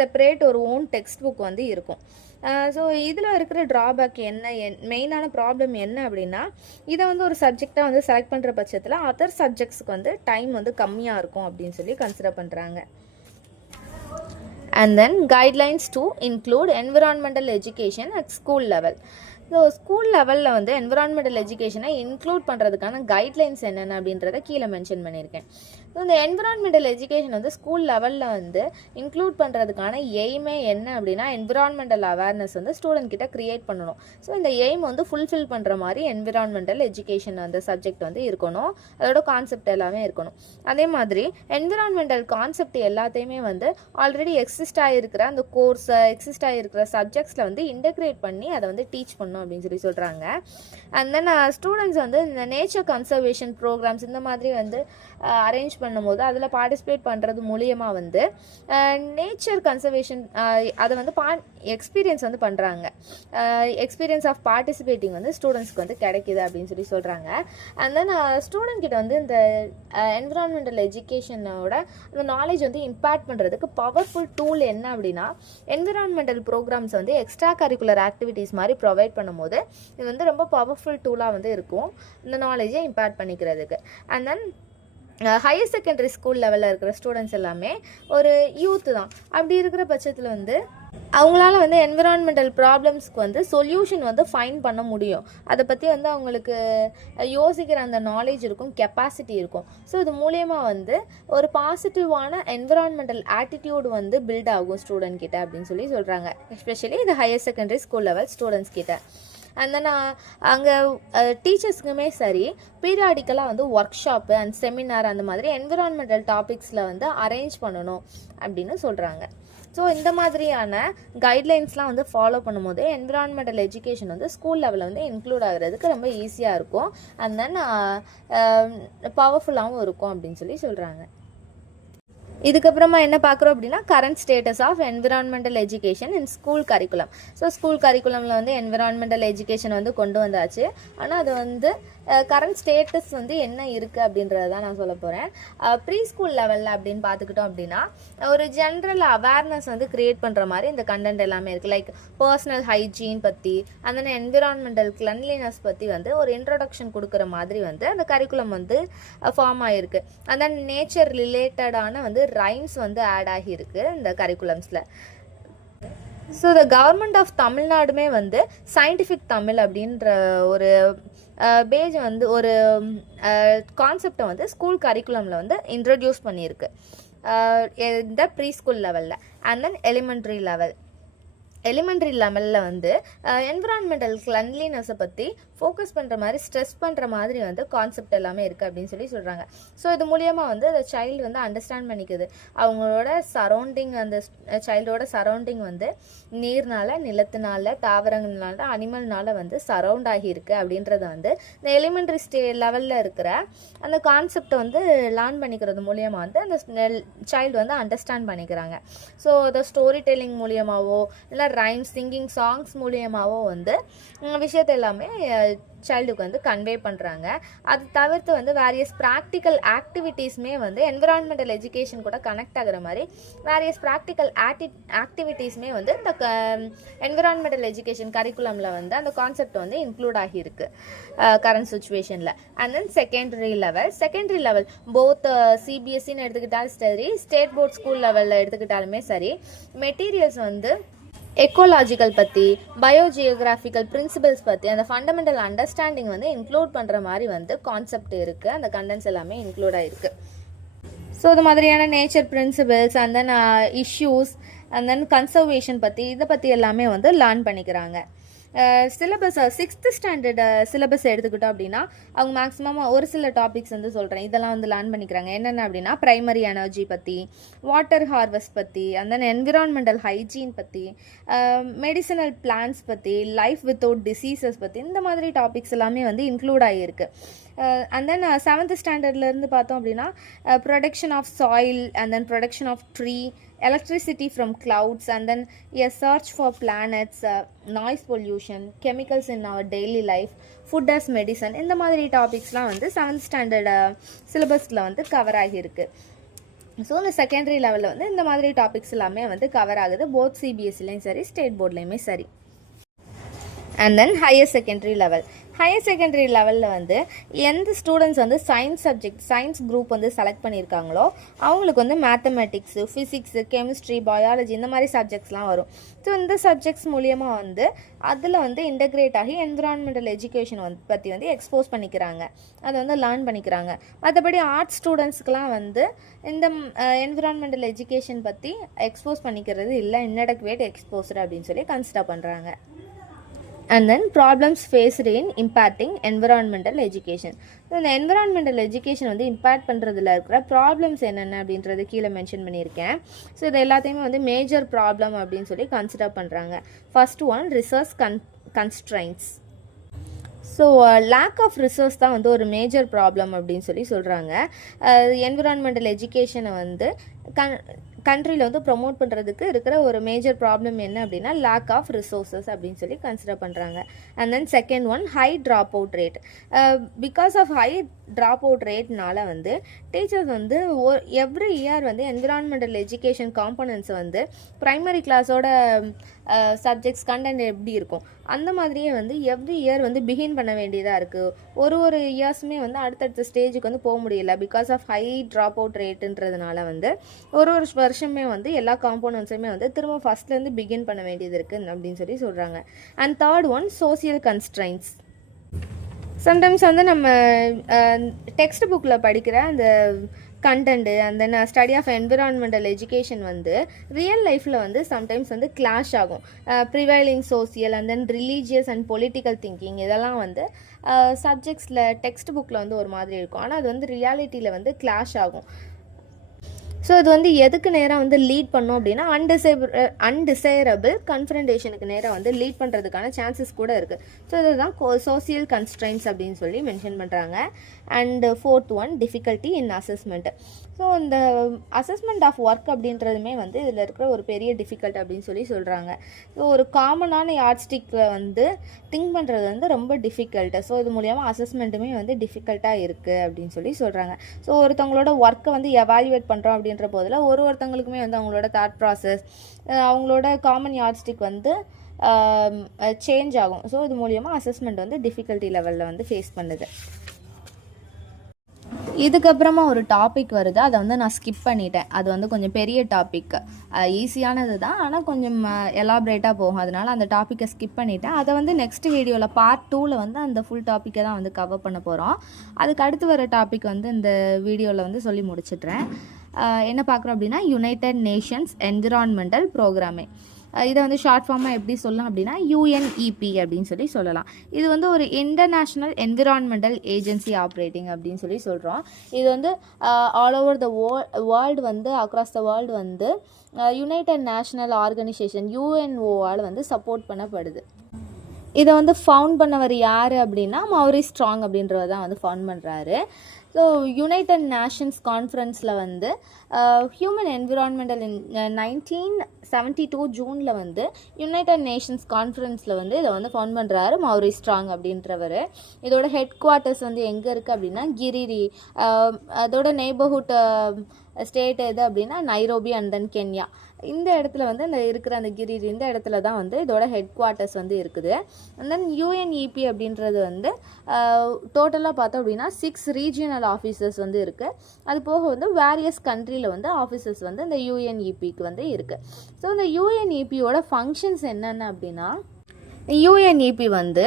செப்பரேட் ஒரு ஓன் டெக்ஸ்ட் புக் வந்து இருக்கும். ஸோ இதில் இருக்கிற ட்ராபேக் என்ன, மெயினான ப்ராப்ளம் என்ன அப்படின்னா, இதை வந்து ஒரு சப்ஜெக்டாக வந்து செலக்ட் பண்ணுற பட்சத்தில் அதர் சப்ஜெக்ட்ஸுக்கு வந்து டைம் வந்து கம்மியாக இருக்கும் அப்படின்னு சொல்லி கன்சிடர் பண்ணுறாங்க. And then guidelines to include environmental education at school level. So school லெவலில் வந்து என்விரான்மெண்டல் எஜுகேஷனை இன்க்ளூட் பண்ணுறதுக்கான கைட்லைன்ஸ் என்னென்ன அப்படின்றத கீழே மென்ஷன் பண்ணியிருக்கேன். ஸோ இந்த என்விரான்மெண்டல் எஜுகேஷன் வந்து ஸ்கூல் லெவலில் வந்து இன்க்ளூட் பண்ணுறதுக்கான எய்மே என்ன அப்படின்னா என்விரான்மெண்டல் அவேர்னஸ் வந்து ஸ்டூடெண்ட் கிட்ட க்ரியேட் பண்ணணும். ஸோ இந்த எய்ம் வந்து ஃபுல்ஃபில் பண்ணுற மாதிரி என்விரான்மெண்டல் எஜுகேஷன் அந்த சப்ஜெக்ட் வந்து இருக்கணும், அதோட கான்செப்ட் எல்லாமே இருக்கணும். அதே மாதிரி என்விரான்மெண்டல் கான்செப்ட் எல்லாத்தையுமே வந்து ஆல்ரெடி எக்ஸிஸ்ட் ஆகிருக்கிற அந்த கோர்ஸை எக்ஸிஸ்ட் ஆகிருக்கிற சப்ஜெக்ட்ஸில் வந்து இன்டெகிரேட் பண்ணி அதை வந்து டீச் பண்ணணும் அப்படின்னு சொல்லி சொல்கிறாங்க. அண்ட் தென் ஸ்டூடெண்ட்ஸ் வந்து இந்த நேச்சர் கன்சர்வேஷன் ப்ரோக்ராம்ஸ் இந்த மாதிரி வந்து அரேஞ்ச் பண்ணும்போது அதில் பார்ட்டிசிபேட் பண்ணுறது மூலியமாக வந்து நேச்சர் கன்சர்வேஷன் அதை வந்து எக்ஸ்பீரியன்ஸ் வந்து பண்ணுறாங்க. எக்ஸ்பீரியன்ஸ் ஆஃப் பார்ட்டிசிபேட்டிங் வந்து ஸ்டூடெண்ட்ஸ்க்கு வந்து கிடைக்கிது அப்படின்னு சொல்லி சொல்கிறாங்க. அண்ட் தென் ஸ்டூடெண்ட் கிட்ட வந்து இந்த என்விரான்மெண்டல் எஜுகேஷனோட அந்த நாலேஜ் வந்து இம்பேக்ட் பண்ணுறதுக்கு பவர்ஃபுல் டூல் என்ன அப்படின்னா என்விரான்மெண்டல் ப்ரோக்ராம்ஸ் வந்து எக்ஸ்ட்ரா கரிக்குலர் ஆக்டிவிட்டீஸ் மாதிரி ப்ரொவைட் பண்ணும்போது இது வந்து ரொம்ப பவர்ஃபுல் டூலாக வந்து இருக்கும் இந்த நாலேஜை இம்பேக்ட் பண்ணிக்கிறதுக்கு. And then higher secondary school லெவலில் இருக்கிற ஸ்டூடெண்ட்ஸ் எல்லாமே ஒரு யூத்து தான். அப்படி இருக்கிற பட்சத்தில் வந்து அவங்களால வந்து என்விரான்மெண்டல் ப்ராப்ளம்ஸ்க்கு வந்து சொல்யூஷன் வந்து ஃபைண்ட் பண்ண முடியும். அதை பற்றி வந்து அவங்களுக்கு யோசிக்கிற அந்த நாலேஜ் இருக்கும், கெப்பாசிட்டி இருக்கும். ஸோ இது மூலியமாக வந்து ஒரு பாசிட்டிவான என்விரான்மெண்டல் ஆட்டிடியூட் வந்து பில்ட் ஆகும் ஸ்டூடெண்ட் கிட்ட அப்படின்னு சொல்லி சொல்கிறாங்க. எஸ்பெஷலி இந்த higher secondary school level students கிட்ட. அண்ட் தென் அங்கே டீச்சர்ஸ்க்குமே சரி பீரியாடிக்கலாக வந்து ஒர்க் ஷாப்பு அண்ட் செமினார் அந்த மாதிரி என்விரான்மெண்டல் டாபிக்ஸில் வந்து அரேஞ்ச் பண்ணணும் அப்படின்னு சொல்கிறாங்க. ஸோ இந்த மாதிரியான கைட்லைன்ஸ்லாம் வந்து ஃபாலோ பண்ணும்போது என்விரான்மெண்டல் எஜுகேஷன் வந்து ஸ்கூல் லெவலில் வந்து இன்க்ளூட் ஆகிறதுக்கு ரொம்ப ஈஸியாக இருக்கும். அண்ட் தென் பவர்ஃபுல்லாகவும் இருக்கும் அப்படின்னு சொல்லி சொல்கிறாங்க. இதுக்கப்புறமா என்ன பார்க்குறோம் அப்படின்னா current status of environmental education in school curriculum. So school கரிக்குலமில் வந்து என்விரான்மெண்டல் எஜுகேஷன் வந்து கொண்டு வந்தாச்சு. ஆனால் அது வந்து கரண்ட் ஸ்டேட்டஸ் வந்து என்ன இருக்குது அப்படின்றத தான் நான் சொல்ல போகிறேன். ப்ரீ ஸ்கூல் லெவலில் அப்படின்னு பார்த்துக்கிட்டோம் அப்படின்னா ஒரு ஜென்ரல் அவேர்னஸ் வந்து க்ரியேட் பண்ணுற மாதிரி இந்த கண்டென்ட் எல்லாமே இருக்குது. லைக் பர்சனல் ஹைஜீன் பற்றி அந்த என்விரான்மெண்டல் கிளன்லினஸ் பற்றி வந்து ஒரு இன்ட்ரொடக்ஷன் கொடுக்குற மாதிரி வந்து அந்த கரிக்குலம் வந்து ஃபார்ம் ஆகிருக்கு. அந்த நேச்சர் ரிலேட்டடான வந்து ரைம்ஸ் வந்து ஆட் ஆகியிருக்கு இந்த கரிக்குலம்ஸில். ஸோ த கவர்மெண்ட் ஆஃப் தமிழ்நாடுமே வந்து சயின்டிஃபிக் தமிழ் அப்படின்ற ஒரு பேஜ் வந்து ஒரு கான்செப்டை வந்து ஸ்கூல் கரிக்குலமில் வந்து இன்ட்ரடியூஸ் பண்ணியிருக்கு இந்த ப்ரீ ஸ்கூல் லெவலில். அண்ட் தென் எலிமெண்ட்ரி லெவலில் வந்து என்விரான்மெண்டல் கிளன்லினஸை பற்றி ஃபோக்கஸ் பண்ணுற மாதிரி ஸ்ட்ரெஸ் பண்ணுற மாதிரி வந்து கான்செப்ட் எல்லாமே இருக்குது அப்படின்னு சொல்லி சொல்கிறாங்க. ஸோ இது மூலியமாக வந்து அந்த சைல்டு வந்து அண்டர்ஸ்டாண்ட் பண்ணிக்குது அவங்களோட சரௌண்டிங், அந்த சைல்டோட சரௌண்டிங் வந்து நீர்னால, நிலத்தினால, தாவரங்கள்னால, அனிமல்னால வந்து சரௌண்ட் ஆகியிருக்கு அப்படின்றத வந்து இந்த எலிமெண்ட்ரி லெவலில் இருக்கிற அந்த கான்செப்டை வந்து லேர்ன் பண்ணிக்கிறது மூலியமாக வந்து அந்த சைல்டு வந்து அண்டர்ஸ்டாண்ட் பண்ணிக்கிறாங்க. ஸோ அதை ஸ்டோரி டெல்லிங் மூலியமாகவோ இல்லை ரைம்ஸ், சிங்கிங், சாங்ஸ் மூலியமாகவோ வந்து விஷயத்தை எல்லாமே சைல்டுக்கு வந்து கன்வே பண்ணுறாங்க. அது தவிர்த்து வந்து வேரியஸ் ப்ராக்டிக்கல் ஆக்டிவிட்டீஸுமே வந்து என்விரான்மெண்டல் எஜுகேஷன் கூட கனெக்ட் ஆகிற மாதிரி வேரியஸ் ப்ராக்டிக்கல் ஆக்டிவிட்டீஸுமே வந்து இந்த என்விரான்மெண்டல் எஜுகேஷன் கரிக்குலமில் வந்து அந்த கான்செப்ட் வந்து இன்க்ளூட் ஆகியிருக்கு கரண்ட் சுச்சுவேஷனில். And then secondary level both சிபிஎஸ்சின்னு எடுத்துக்கிட்டாலும் சரி, ஸ்டேட் போர்ட் ஸ்கூல் லெவலில் எடுத்துக்கிட்டாலுமே சரி, மெட்டீரியல்ஸ் வந்து எக்கோலாஜிக்கல் பற்றி, பயோஜியோகிராஃபிக்கல் பிரின்சிபல்ஸ் பற்றி அந்த ஃபண்டமெண்டல் அண்டர்ஸ்டாண்டிங் வந்து இன்க்ளூட் பண்ணுற மாதிரி வந்து கான்செப்ட் இருக்குது. அந்த கண்டென்ட்ஸ் எல்லாமே இன்க்ளூட் ஆகிருக்கு. ஸோ இது மாதிரியான nature principles and then issues and then conservation பற்றி இதை பற்றி எல்லாமே வந்து லேர்ன் பண்ணிக்கிறாங்க. சிலபஸ் 6th ஸ்டாண்டர்ட் சிலபஸ் எடுத்துக்கிட்டோம் அப்படின்னா அவங்க மேக்ஸிமம் ஒரு சில டாபிக்ஸ் வந்து சொல்கிறேன், இதெல்லாம் வந்து லேர்ன் பண்ணிக்கிறாங்க. என்னென்ன அப்படின்னா ப்ரைமரி எனர்ஜி பற்றி, வாட்டர் ஹார்வெஸ்ட் பற்றி, அண்ட் தென் என்விரான்மெண்டல் ஹைஜீன் பற்றி, மெடிசனல் பிளான்ஸ் பற்றி, லைஃப் வித்தவுட் டிசீசஸ் பற்றி, இந்த மாதிரி டாபிக்ஸ் எல்லாமே வந்து இன்க்ளூட் ஆகியிருக்கு. அண்ட் தென் 7th ஸ்டாண்டர்ட்லேருந்து பார்த்தோம் அப்படின்னா production of soil and then production of tree, electricity from clouds, and then a search for planets, noise pollution, chemicals in our daily life, food as medicine, இந்த மாதிரி டாபிக்ஸ்லாம் வந்து 7th standard சிலபஸில் வந்து cover ஆகியிருக்கு. So இந்த secondary லெவலில் வந்து இந்த மாதிரி டாபிக்ஸ் எல்லாமே வந்து கவர் ஆகுது, போத் சிபிஎஸ்சிலையும் சரி, ஸ்டேட் போர்ட்லேயுமே சரி. And then higher secondary level higher secondary லெவலில் வந்து எந்த ஸ்டூடெண்ட்ஸ் வந்து சயின்ஸ் குரூப் வந்து செலக்ட் பண்ணியிருக்காங்களோ அவங்களுக்கு வந்து மேத்தமெட்டிக்ஸு, ஃபிசிக்ஸு, கெமிஸ்ட்ரி, பயாலஜி இந்த மாதிரி சப்ஜெக்ட்ஸ்லாம் வரும். ஸோ இந்த சப்ஜெக்ட்ஸ் மூலியமாக வந்து அதில் வந்து இன்டகிரேட் ஆகி என்விரான்மெண்டல் எஜுகேஷன் பற்றி வந்து எக்ஸ்போஸ் பண்ணிக்கிறாங்க, அதை வந்து லேர்ன் பண்ணிக்கிறாங்க. மற்றபடி ஆர்ட்ஸ் ஸ்டூடெண்ட்ஸ்க்கெலாம் வந்து இந்த என்விரான்மெண்டல் எஜுகேஷன் பற்றி எக்ஸ்போஸ் பண்ணிக்கிறது இல்லை, இன்அடெக்வேட் எக்ஸ்போஸ்டு அப்படின்னு சொல்லி கன்சிடர் பண்ணுறாங்க. And then problems faced in impacting environmental education. So இந்த environmental education வந்து இம்பேக்ட் பண்ணுறதுல இருக்கிற ப்ராப்ளம்ஸ் என்னென்ன அப்படின்றது கீழே மென்ஷன் பண்ணியிருக்கேன். ஸோ இது எல்லாத்தையுமே வந்து மேஜர் ப்ராப்ளம் அப்படின்னு சொல்லி கன்சிடர் பண்ணுறாங்க. First one resource constraints. So lack of resource தான் வந்து ஒரு மேஜர் ப்ராப்ளம் அப்படின்னு சொல்லி சொல்கிறாங்க. என்விரான்மெண்டல் எஜுகேஷனை வந்து கண்ட்ரியில் வந்து ப்ரொமோட் பண்ணுறதுக்கு இருக்கிற ஒரு மேஜர் ப்ராப்ளம் என்ன அப்படின்னா லேக் ஆஃப் ரிசோர்ஸஸ் அப்படின்னு சொல்லி கன்சிடர் பண்ணுறாங்க. And then second one high dropout rate. Because of high dropout ரேட்னால வந்து டீச்சர்ஸ் வந்து எவ்ரி இயர் வந்து என்விரான்மெண்டல் எஜுகேஷன் காம்பனன்ட்ஸ் வந்து ப்ரைமரி கிளாஸோட சப்ஜெக்ட்ஸ் கண்டென்ட் எப்படி இருக்கும் அந்த மாதிரியே வந்து எவ்ரி இயர் வந்து பிகின் பண்ண வேண்டியதாக இருக்குது. ஒரு இயர்ஸுமே வந்து அடுத்தடுத்த ஸ்டேஜுக்கு வந்து போக முடியல because of high dropout ரேட்டுன்றதுனால வந்து ஒரு வருஷமே வந்து எல்லா காம்போனன்ட்ஸுமே வந்து திரும்ப ஃபஸ்ட்லேருந்து பிகின் பண்ண வேண்டியது இருக்குது அப்படின்னு சொல்லி சொல்கிறாங்க. And third one social constraints. Sometimes வந்து நம்ம டெக்ஸ்ட் புக்கில் படிக்கிற அந்த கண்டென்ட்டு அந்த ஸ்டடி ஆஃப் என்விரான்மெண்டல் எஜுகேஷன் வந்து ரியல் லைஃப்பில் வந்து சம்டைம்ஸ் வந்து கிளாஷ் ஆகும். Prevailing social and then religious and political thinking இதெல்லாம் வந்து சப்ஜெக்ட்ஸில் டெக்ஸ்ட் புக்கில் வந்து ஒரு மாதிரி இருக்கும், ஆனால் அது வந்து ரியாலிட்டியில் வந்து கிளாஷ் ஆகும். ஸோ இது வந்து எதுக்கு நேராக வந்து லீட் பண்ணோம் அப்படின்னா அன்டிசைரபிள் கன்ஃபரன்டேஷனுக்கு நேராக வந்து லீட் பண்ணுறதுக்கான சான்சஸ் கூட இருக்குது. ஸோ இதுதான் சோசியல் கன்ஸ்ட்ரைன்ட்ஸ் அப்படின்னு சொல்லி மென்ஷன் பண்ணுறாங்க. And fourth one difficulty in assessment. So இந்த அசஸ்மெண்ட் ஆஃப் ஒர்க் அப்படின்றதுமே வந்து இதில் இருக்கிற ஒரு பெரிய டிஃபிகல்ட் அப்படின்னு சொல்லி சொல்கிறாங்க. ஸோ ஒரு காமனான யார்ட்ஸ்டிக்கை வந்து திங்க் பண்ணுறது வந்து ரொம்ப டிஃபிகல்ட்டு. ஸோ இது மூலியமாக அசஸ்மெண்ட்டுமே வந்து டிஃபிகல்ட்டாக இருக்குது அப்படின்னு சொல்லி சொல்கிறாங்க. ஸோ ஒருத்தவங்களோட ஒர்க்கை வந்து எவாலுவேட் பண்ணுறோம் அப்படின்ற போதில் ஒருத்தவங்களுக்குமே வந்து அவங்களோட தாட் ப்ராசஸ் அவங்களோட காமன் யார்ட்ஸ்டிக் வந்து சேஞ்ச் ஆகும். ஸோ இது மூலியமாக அசஸ்மெண்ட் வந்து டிஃபிகல்ட்டி லெவலில் வந்து ஃபேஸ் பண்ணுது. இதுக்கப்புறமா ஒரு டாபிக் வருது, அதை வந்து நான் ஸ்கிப் பண்ணிட்டேன். அது வந்து கொஞ்சம் பெரிய டாபிக், ஈஸியானது தான், ஆனால் கொஞ்சம் எலாபரேட்டாக போகும். அதனால் அந்த டாப்பிக்கை ஸ்கிப் பண்ணிட்டேன். அதை வந்து நெக்ஸ்ட் வீடியோவில் பார்ட் 2ல் வந்து அந்த ஃபுல் டாப்பிக்கை தான் வந்து கவர் பண்ண போகிறோம். அதுக்கு அடுத்து வர டாபிக் வந்து இந்த வீடியோவில் வந்து சொல்லி முடிச்சிட்றேன். என்ன பார்க்குறோம் அப்படின்னா யுனைடெட் நேஷன்ஸ் என்விரான்மெண்டல் ப்ரோக்ராமே. இதை வந்து ஷார்ட் ஃபார்மாக எப்படி சொல்லலாம் அப்படின்னா UNEP அப்படின்னு சொல்லி சொல்லலாம். இது வந்து ஒரு இன்டர்நேஷ்னல் என்விரான்மெண்டல் ஏஜென்சி ஆப்ரேட்டிங் அப்படின்னு சொல்லி சொல்கிறோம். இது வந்து ஆல் ஓவர் த வேர்ல்டு வந்து அக்ராஸ் த வேர்ல்டு வந்து யுனைடெட் நேஷ்னல் ஆர்கனைசேஷன் UNOவால் வந்து சப்போர்ட் பண்ணப்படுது. இதை வந்து ஃபவுண்ட் பண்ணவர் யார் அப்படின்னா மௌரிஸ் ஸ்ட்ராங் அப்படின்றவர் தான் வந்து ஃபவுண்ட் பண்ணுறாரு. ஸோ யுனைடெட் நேஷன்ஸ் கான்ஃபரன்ஸில் வந்து ஹியூமன் என்விரான்மெண்டல் 1972 ஜூனில் வந்து யுனைடெட் நேஷன்ஸ் கான்ஃபரன்ஸில் வந்து இதை வந்து ஃபவுண்ட் பண்ணுறாரு மௌரிஸ் ஸ்ட்ராங் அப்படின்றவர். இதோட ஹெட் குவார்ட்டர்ஸ் வந்து எங்கே இருக்குது அப்படின்னா கிரிரி. அதோட நெய்பர்ஹுட் ஸ்டேட் எது அப்படின்னா நைரோபி அண்ட் தென் கென்யா. இந்த இடத்துல வந்து இந்த இருக்கிற அந்த கிரிரி இந்த இடத்துல தான் வந்து இதோட ஹெட் குவார்ட்டர்ஸ் வந்து இருக்குது. அண்ட் தென் UNEP அப்படின்றது வந்து டோட்டலாக பார்த்தோம் அப்படின்னா 6 ரீஜியனல் ஆஃபீஸர்ஸ் வந்து இருக்குது. அது போக வந்து வேரியஸ் கண்ட்ரியில் வந்து ஆஃபீஸர்ஸ் வந்து இந்த UNEPக்கு வந்து இருக்குது. ஸோ இந்த UNEPயோட ஃபங்க்ஷன்ஸ் என்னென்ன அப்படின்னா UNEP வந்து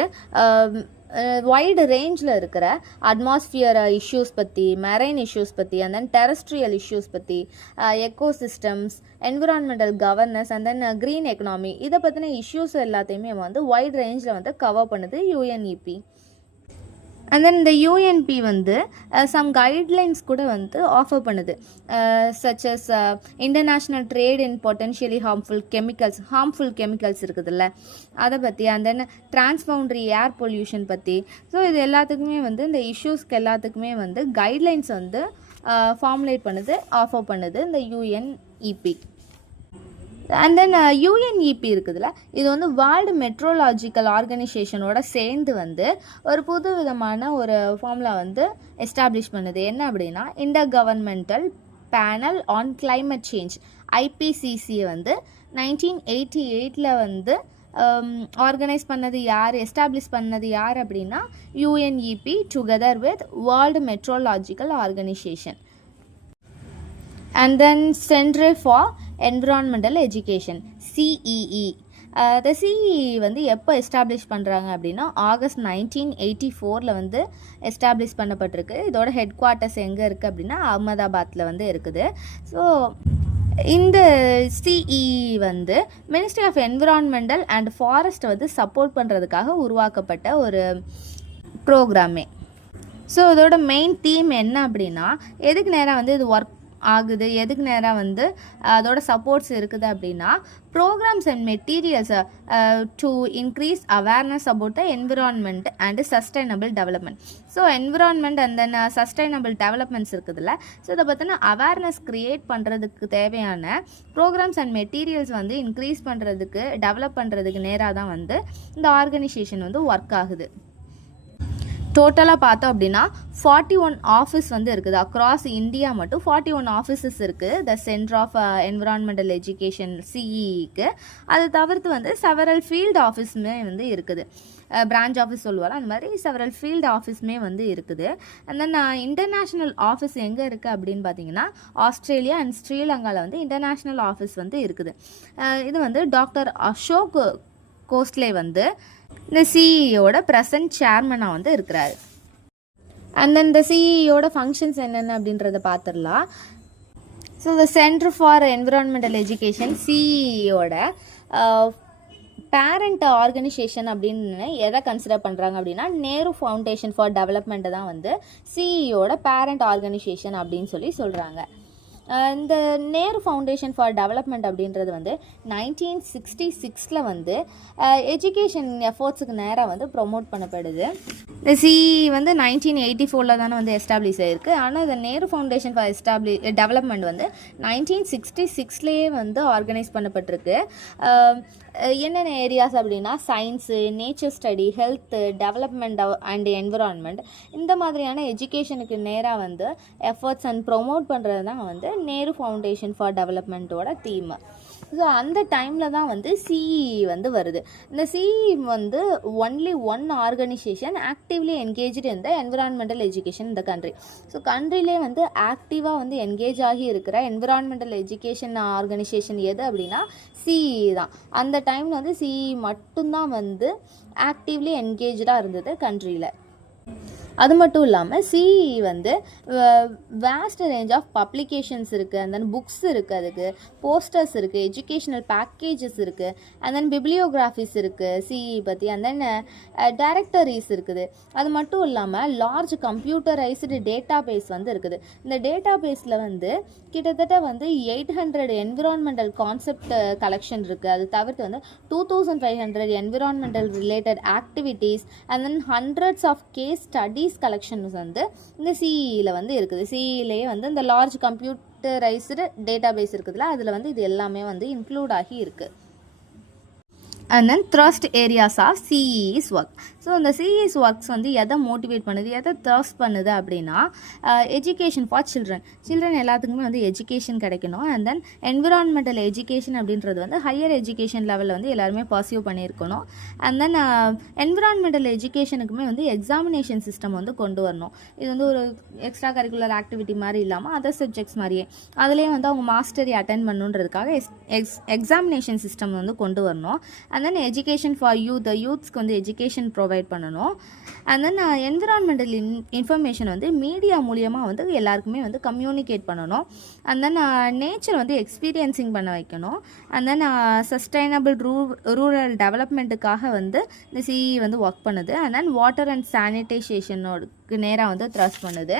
வைடு ரேஞ்சில் இருக்கிற அட்மாஸ்பியர் இஷ்யூஸ் பற்றி, மெரைன் இஷ்யூஸ் பற்றி, அண்ட் தென் டெரஸ்ட்ரியல் இஷ்யூஸ் பற்றி, ecosystems, environmental governance and then green economy இதை பற்றின இஷ்யூஸ் எல்லாத்தையுமே வந்து வைடு ரேஞ்சில் வந்து கவர் பண்ணுது UNEP. அண்ட் தென் இந்த UNP வந்து சம் கைட்லைன்ஸ் கூட வந்து ஆஃபர் பண்ணுது. Such as international trade in potentially harmful chemicals இருக்குதுல்ல அதை பற்றி, and then transboundary air pollution பற்றி. ஸோ இது எல்லாத்துக்குமே வந்து இந்த இஷ்யூஸ்க்கு எல்லாத்துக்குமே வந்து கைட்லைன்ஸ் வந்து ஃபார்முலேட் பண்ணுது, ஆஃபர் பண்ணுது இந்த UNEP. அண்ட் தென் UNEP இருக்குதுல்ல இது வந்து வேர்ல்டு மெட்ரோலாஜிக்கல் ஆர்கனைசேஷனோட சேர்ந்து வந்து ஒரு புது விதமான ஒரு ஃபார்முலா வந்து எஸ்டாப்ளிஷ் பண்ணுது. என்ன அப்படின்னா inter governmental panel on climate change IPCC வந்து 1988 வந்து ஆர்கனைஸ் பண்ணது யார், எஸ்டாப்ளிஷ் பண்ணது யார் அப்படின்னா UNEP together with world meteorological organisation. And then Center for Environmental Education CEE. The CEE வந்து எப்போ எஸ்டாப்ளிஷ் பண்ணுறாங்க அப்படின்னா ஆகஸ்ட் 1984 வந்து எஸ்டாப்ளிஷ் பண்ணப்பட்டிருக்கு. இதோட ஹெட் குவார்ட்டர்ஸ் எங்கே இருக்குது அப்படின்னா அகமதாபாத்தில் வந்து இருக்குது. ஸோ இந்த CEE வந்து மினிஸ்ட்ரி ஆஃப் என்விரான்மெண்டல் அண்ட் ஃபாரஸ்ட்டை வந்து சப்போர்ட் பண்ணுறதுக்காக உருவாக்கப்பட்ட ஒரு ப்ரோக்ராமே. ஸோ இதோட மெயின் தீம் என்ன அப்படின்னா எதுக்கு நேராக வந்து இது ஒர்க் ஆகுது, எதுக்கு நேராக வந்து அதோட சப்போர்ட்ஸ் இருக்குது அப்படின்னா programmes and materials to increase awareness about the environment and sustainable development. So environment and then sustainable developments இருக்குதுல்ல, ஸோ இதை பற்றின அவேர்னஸ் க்ரியேட் பண்ணுறதுக்கு தேவையான ப்ரோக்ராம்ஸ் அண்ட் மெட்டீரியல்ஸ் வந்து இன்க்ரீஸ் பண்ணுறதுக்கு டெவலப் பண்ணுறதுக்கு நேராக தான் வந்து இந்த ஆர்கனைசேஷன் வந்து ஒர்க் ஆகுது. டோட்டலாக பார்த்தோம் அப்படின்னா 41 ஆஃபீஸ் வந்து இருக்குது. அக்ராஸ் இந்தியா மட்டும் 41 ஆஃபீஸஸ் இருக்குது the centre of environmental education CEEக்கு. அதை தவிர்த்து வந்து செவரல் ஃபீல்டு ஆஃபீஸுமே வந்து இருக்குது. பிரான்ச் ஆஃபீஸ் சொல்லுவாங்க, அந்த மாதிரி செவரல் ஃபீல்டு ஆஃபீஸுமே வந்து இருக்குது. அண்ட் தென் இன்டர்நேஷ்னல் ஆஃபீஸ் எங்கே இருக்குது அப்படின்னு பார்த்தீங்கன்னா ஆஸ்திரேலியா அண்ட் ஸ்ரீலங்காவில் வந்து இன்டர்நேஷ்னல் ஆஃபீஸ் வந்து இருக்குது. இது வந்து டாக்டர் அசோக் கோஸ்லே வந்து இந்த CEEயோட ப்ரெசன்ட் சேர்மனாக வந்து இருக்கிறாரு. அண்ட் தென் இந்த CEEயோட ஃபங்க்ஷன்ஸ் என்னென்ன அப்படின்றத பார்த்துடலாம். So the centre for environmental education CEEயோட பேரண்ட் ஆர்கனைசேஷன் அப்படின்னு எதை கன்சிடர் பண்ணுறாங்க அப்படின்னா நேரு ஃபவுண்டேஷன் ஃபார் டெவலப்மெண்ட்டை தான் வந்து CEEயோட பேரண்ட் ஆர்கனைசேஷன் அப்படின்னு சொல்கிறாங்க. இந்த நேரு ஃபவுண்டேஷன் ஃபார் டெவலப்மெண்ட் அப்படின்றது வந்து 1966 வந்து எஜுகேஷன் எஃபோர்ட்ஸுக்கு நேராக வந்து ப்ரொமோட் பண்ணப்படுது. இந்த CEE வந்து 1984 தானே வந்து எஸ்டாப்ளிஷ் ஆகிருக்கு. ஆனால் இந்த நேரு ஃபவுண்டேஷன் ஃபார் டெவலப்மெண்ட் வந்து 1966 வந்து ஆர்கனைஸ் பண்ணப்பட்டிருக்கு. என்னென்ன ஏரியாஸ் அப்படின்னா science, nature study, health, development and environment, இந்த மாதிரியான எஜுகேஷனுக்கு நேராக வந்து எஃபர்ட்ஸ் அண்ட் ப்ரொமோட் பண்ணுறது தான் வந்து நேரு ஃபவுண்டேஷன் ஃபார் டெவலப்மெண்ட்டோட தீம். ஸோ அந்த டைமில் தான் வந்து CEE வந்து வருது. இந்த CEE வந்து only one organisation actively engaged இந்த என்விரான்மெண்டல் எஜுகேஷன் இந்த கண்ட்ரி. ஸோ கண்ட்ரிலே வந்து ஆக்டிவாக வந்து என்கேஜ் ஆகி இருக்கிற என்விரான்மெண்டல் எஜுகேஷன் ஆர்கனைசேஷன் எது அப்படின்னா CEE தான். அந்த டைமில் வந்து CEE மட்டும்தான் வந்து ஆக்டிவ்லி என்கேஜாக இருந்தது கண்ட்ரியில். அது மட்டும் இல்லாமல் CEE வந்து வேஸ்ட் ரேஞ்ச் ஆஃப் பப்ளிகேஷன்ஸ் இருக்குது, அண்ட் தென் புக்ஸ் இருக்குது, அதுக்கு போஸ்டர்ஸ் இருக்குது, எஜுகேஷ்னல் பேக்கேஜஸ் இருக்குது, அண்ட் தென் பிப்ளியோகிராஃபிஸ் இருக்குது CEE பற்றி, அண்ட் தென் டைரக்டரிஸ் இருக்குது. அது மட்டும் இல்லாமல் லார்ஜ் கம்ப்யூட்டரைஸ்டு டேட்டா பேஸ் வந்து இருக்குது. இந்த டேட்டா பேஸில் வந்து கிட்டத்தட்ட வந்து 800 என்விரான்மெண்டல் கான்செப்ட் கலெக்ஷன் இருக்குது. அது தவிர்த்து வந்து 2500 environmental related activities, and then hundreds of case studies collections வந்து இந்த CEEல வந்து இருக்குது. CEEலேயே வந்து இந்த லார்ஜ் கம்ப்யூட்டரைஸ்டு டேட்டா பேஸ் இருக்குதுல்ல, அதில் வந்து இது எல்லாமே வந்து இன்க்ளூட் ஆகி இருக்குது. And then thrust areas of CEE's work. So இந்த CEE's ஒர்க்ஸ் வந்து எதை மோட்டிவேட் பண்ணுது, எதை த்ரஸ்ட் பண்ணுது அப்படின்னா எஜுகேஷன் ஃபார் சில்ட்ரன் எல்லாத்துக்குமே வந்து எஜுகேஷன் கிடைக்கணும். அண்ட் தென் என்விரான்மெண்டல் எஜுகேஷன் அப்படின்றது வந்து ஹையர் எஜுகேஷன் லெவலில் வந்து எல்லாருமே பர்சியூ பண்ணியிருக்கணும். அண்ட் தென் என்விரான்மெண்டல் எஜுகேஷனுக்குமே வந்து எக்ஸாமினேஷன் சிஸ்டம் வந்து கொண்டு வரணும். இது வந்து ஒரு எக்ஸ்ட்ரா கரிக்குலர் ஆக்டிவிட்டி மாதிரி இல்லாமல் அதர் சப்ஜெக்ட்ஸ் மாதிரியே அதுலேயே வந்து அவங்க மாஸ்டரி அட்டென்ட் பண்ணுன்றதுக்காக எக்ஸாமினேஷன் சிஸ்டம் வந்து கொண்டு வரணும். அண்ட் தென் எஜுகேஷன் ஃபார் யூத்ஸ்க்கு வந்து எஜுகேஷன் ப்ரொவைட் பண்ணணும். அண்ட் தென் என்விரான்மெண்டல் இன்ஃபர்மேஷன் வந்து மீடியா மூலியமாக வந்து எல்லாருக்குமே வந்து கம்யூனிகேட் பண்ணணும். அண்ட் தென் நேச்சர் வந்து எக்ஸ்பீரியன்சிங் பண்ண வைக்கணும். அண்ட் தென் சஸ்டைனபிள் ரூரல் டெவலப்மெண்ட்டுக்காக வந்து இந்த CEE வந்து ஒர்க் பண்ணுது. அண்ட் தென் வாட்டர் அண்ட் சானிடைசேஷனோட நேராக வந்து த்ரஸ்ட் பண்ணுது.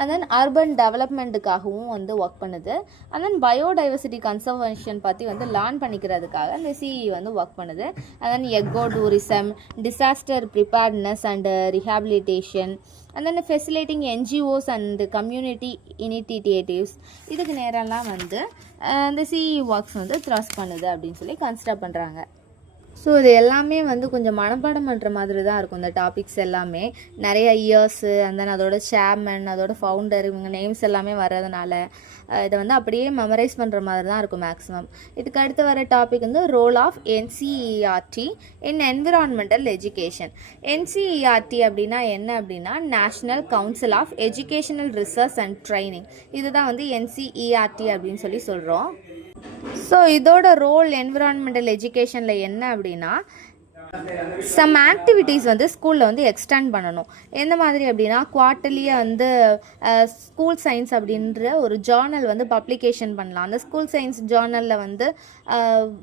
அண்ட் தென் அர்பன் டெவலப்மெண்ட்டுக்காகவும் வந்து ஒர்க் பண்ணுது. அண்ட் தென் பயோடைவர்சிட்டி கன்சர்வேஷன் பற்றி வந்து லேர்ன் பண்ணிக்கிறதுக்காக இந்த CEE வந்து ஒர்க் பண்ணுது. And then ecotourism, disaster preparedness and rehabilitation, and then facilitating NGOs and community initiatives, இதுக்கு நேரெல்லாம் வந்து இந்த CEE ஒர்க்ஸ் வந்து த்ரஸ்ட் பண்ணுது அப்படின்னு சொல்லி கன்சிடர் பண்ணுறாங்க. ஸோ இது எல்லாமே வந்து கொஞ்சம் மனப்பாடம் பண்ணுற மாதிரி தான் இருக்கும். இந்த டாபிக்ஸ் எல்லாமே நிறைய இயர்ஸு அண்ட் தென் அதோட சேர்மன், அதோட ஃபவுண்டர், இவங்க நேம்ஸ் எல்லாமே வர்றதுனால இதை வந்து அப்படியே மெமரைஸ் பண்ணுற மாதிரி தான் இருக்கும் மேக்ஸிமம். இதுக்கு அடுத்து வர டாபிக் வந்து role of NCERT in environmental education. NCERT அப்படின்னா என்ன அப்படின்னா National Council of Educational Research and Training. இதுதான் வந்து NCERT அப்படின்னு சொல்கிறோம். ஸோ இதோட ரோல் என்விரான்மெண்டல் எஜுகேஷனில் என்ன அப்படின்னா சம் ஆக்டிவிட்டீஸ் வந்து ஸ்கூலில் வந்து எக்ஸ்டெண்ட் பண்ணணும். எந்த மாதிரி அப்படின்னா குவார்ட்டர்லியாக வந்து ஸ்கூல் சயின்ஸ் அப்படின்ற ஒரு ஜேர்னல் வந்து பப்ளிகேஷன் பண்ணலாம். அந்த ஸ்கூல் சயின்ஸ் ஜேர்னலில் வந்து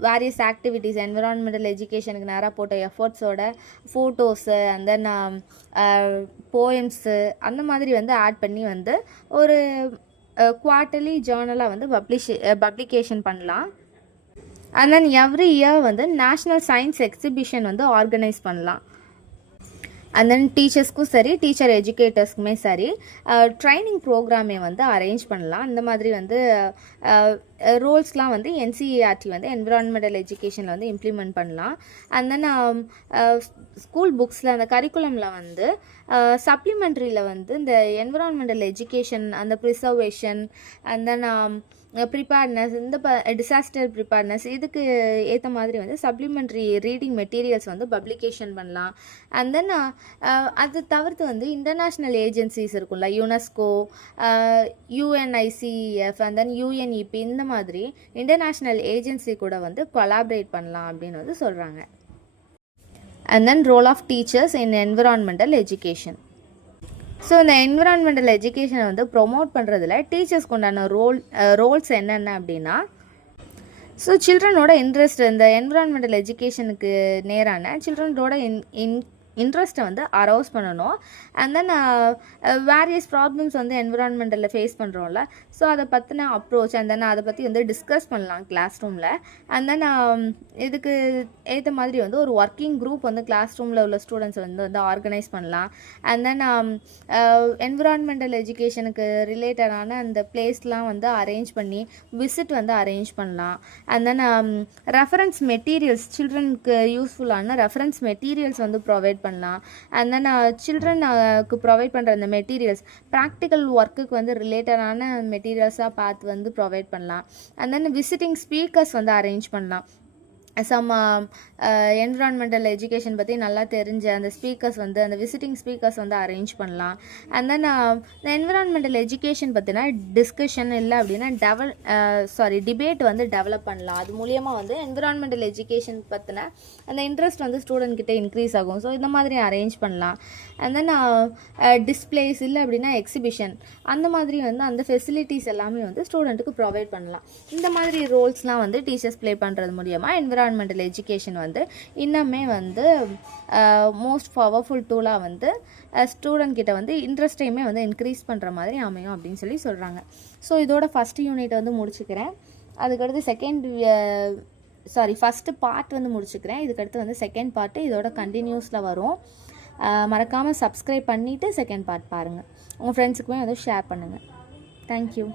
வேரியஸ் ஆக்டிவிட்டீஸ் என்விரான்மெண்டல் எஜுகேஷனுக்கு நேராக போட்ட எஃபர்ட்ஸோட ஃபோட்டோஸு அண்ட் தென் போயம்ஸு அந்த மாதிரி வந்து ஆட் பண்ணி வந்து ஒரு குவார்ட்டர்லி ஜேர்னலாக வந்து பப்ளிகேஷன் பண்ணலாம். அண்ட் தென் எவ்ரி இயர் வந்து நேஷ்னல் சயின்ஸ் எக்ஸிபிஷன் வந்து ஆர்கனைஸ் பண்ணலாம். அண்ட் தென் டீச்சர்ஸ்க்கும் சரி, டீச்சர் எஜுகேட்டர்ஸ்க்குமே சரி ட்ரைனிங் ப்ரோக்ராமே வந்து அரேஞ்ச் பண்ணலாம். இந்த மாதிரி வந்து ரோல்ஸ்லாம் வந்து NCERT வந்து என்விரான்மெண்டல் எஜுகேஷனில் வந்து இம்ப்ளிமெண்ட் பண்ணலாம். அண்ட் தென் ஸ்கூல் புக்ஸில் அந்த கரிக்குலமில் வந்து சப்ளிமெண்ட்ரியில் வந்து இந்த என்விரான்மெண்டல் எஜுகேஷன், அந்த ப்ரிசர்வேஷன் அண்ட் தென் ப்ரிப்பேர்ட்னஸ், இந்த டிசாஸ்டர் ப்ரிப்பேர்ட்னஸ் இதுக்கு ஏற்ற மாதிரி வந்து சப்ளிமெண்ட்ரி ரீடிங் மெட்டீரியல்ஸ் வந்து பப்ளிகேஷன் பண்ணலாம். அண்ட் தென் அது தவிர்த்து வந்து இன்டர்நேஷ்னல் ஏஜென்சிஸ் இருக்கும்ல, UNESCO, UNICEF and then UNEP, இந்த மாதிரி இன்டர்நேஷ்னல் ஏஜென்சி கூட வந்து கொலாபரேட் பண்ணலாம் அப்படின்னு வந்து சொல்கிறாங்க. And then role of teachers in environmental education. So இந்த என்விரான்மெண்டல் எஜுகேஷனை வந்து ப்ரொமோட் பண்ணுறதுல டீச்சர்ஸ்க்கு உண்டான ரோல்ஸ் என்னென்ன அப்படின்னா, ஸோ சில்ட்ரனோட இன்ட்ரெஸ்ட், இந்த என்விரான்மெண்டல் எஜுகேஷனுக்கு நேரான சில்ட்ரனோட இன்ட்ரெஸ்ட்டை வந்து அரௌஸ் பண்ணணும். அண்ட் தென் வேரியஸ் ப்ராப்ளம்ஸ் வந்து என்விரான்மெண்டலில் ஃபேஸ் பண்ணுறோம்ல, ஸோ அதை பற்றின அப்ரோச் அண்ட் தென் அதை பற்றி வந்து டிஸ்கஸ் பண்ணலாம் கிளாஸ் ரூமில். அண்ட் தென் இதுக்கு ஏற்ற மாதிரி வந்து ஒரு ஒர்க்கிங் குரூப் வந்து கிளாஸ் ரூமில் உள்ள ஸ்டூடெண்ட்ஸ் வந்து ஆர்கனைஸ் பண்ணலாம். அண்ட் தென் என்விரான்மெண்டல் எஜுகேஷனுக்கு ரிலேட்டடான அந்த பிளேஸ்லாம் வந்து அரேஞ்ச் பண்ணி விசிட் வந்து அரேஞ்ச் பண்ணலாம். அண்ட் தென் ரெஃபரன்ஸ் மெட்டீரியல்ஸ், சில்ட்ரனுக்கு யூஸ்ஃபுல்லான ரெஃபரன்ஸ் மெட்டீரியல்ஸ் வந்து ப்ரொவைட் பண்ணலாம். அண்ட் தென் சில்ட்ரனுக்கு ப்ரொவைட் பண்ணுற அந்த மெட்டீரியல்ஸ் ப்ராக்டிக்கல் ஒர்க்குக்கு வந்து ரிலேட்டடான மெட்டீரியல்ஸாக பார்த்து வந்து ப்ரொவைட் பண்ணலாம். அண்ட் தென் விசிட்டிங் ஸ்பீக்கர்ஸ் வந்து அரேஞ்ச் பண்ணலாம். சம் என்விரான்மெண்டல் எஜுகேஷன் பற்றி நல்லா தெரிஞ்ச அந்த ஸ்பீக்கர்ஸ் வந்து, அந்த விசிட்டிங் ஸ்பீக்கர்ஸ் வந்து அரேஞ்ச் பண்ணலாம். அண்ட் தென் இந்த என்விரான்மெண்டல் எஜுகேஷன் பற்றினா டிஸ்கஷன் இல்லை அப்படின்னா டிபேட் வந்து டெவலப் பண்ணலாம். அது மூலியமாக வந்து என்விரான்மெண்டல் எஜுகேஷன் பற்றின அந்த இன்ட்ரெஸ்ட் வந்து ஸ்டூடெண்ட் கிட்ட இன்க்ரீஸ் ஆகும். ஸோ இந்த மாதிரி அரேஞ்ச் பண்ணலாம். அண்ட் தென் டிஸ்பிளேஸ் இல்லை அப்படின்னா எக்ஸிபிஷன், அந்த மாதிரி வந்து அந்த ஃபெசிலிட்டிஸ் எல்லாமே வந்து ஸ்டூடெண்ட்டுக்கு ப்ரொவைட் பண்ணலாம். இந்த மாதிரி ரோல்ஸ்லாம் வந்து டீச்சர்ஸ் ப்ளே பண்ணுறது மூலியமாக என்விரான்மெண்டல் எஜுகேஷன் வந்து இன்னுமே வந்து மோஸ்ட் பவர்ஃபுல் டூலாக வந்து ஸ்டூடெண்ட் கிட்ட வந்து இன்ட்ரெஸ்ட்டையுமே வந்து இன்க்ரீஸ் பண்ணுற மாதிரி அமையும் அப்படின்னு சொல்கிறாங்க. ஸோ இதோட ஃபஸ்ட்டு யூனிட் வந்து முடிச்சுக்கிறேன். அதுக்கடுத்து ஃபஸ்ட்டு பார்ட் வந்து முடிச்சுக்கிறேன். இதுக்கடுத்து வந்து செகண்ட் பார்ட்டு இதோட கண்டினியூஸில் வரும். மறக்காமல் சப்ஸ்கிரைப் பண்ணிவிட்டு செகண்ட் பார்ட் பாருங்கள். உங்கள் ஃப்ரெண்ட்ஸுக்குமே வந்து ஷேர் பண்ணுங்கள். தேங்க்யூ.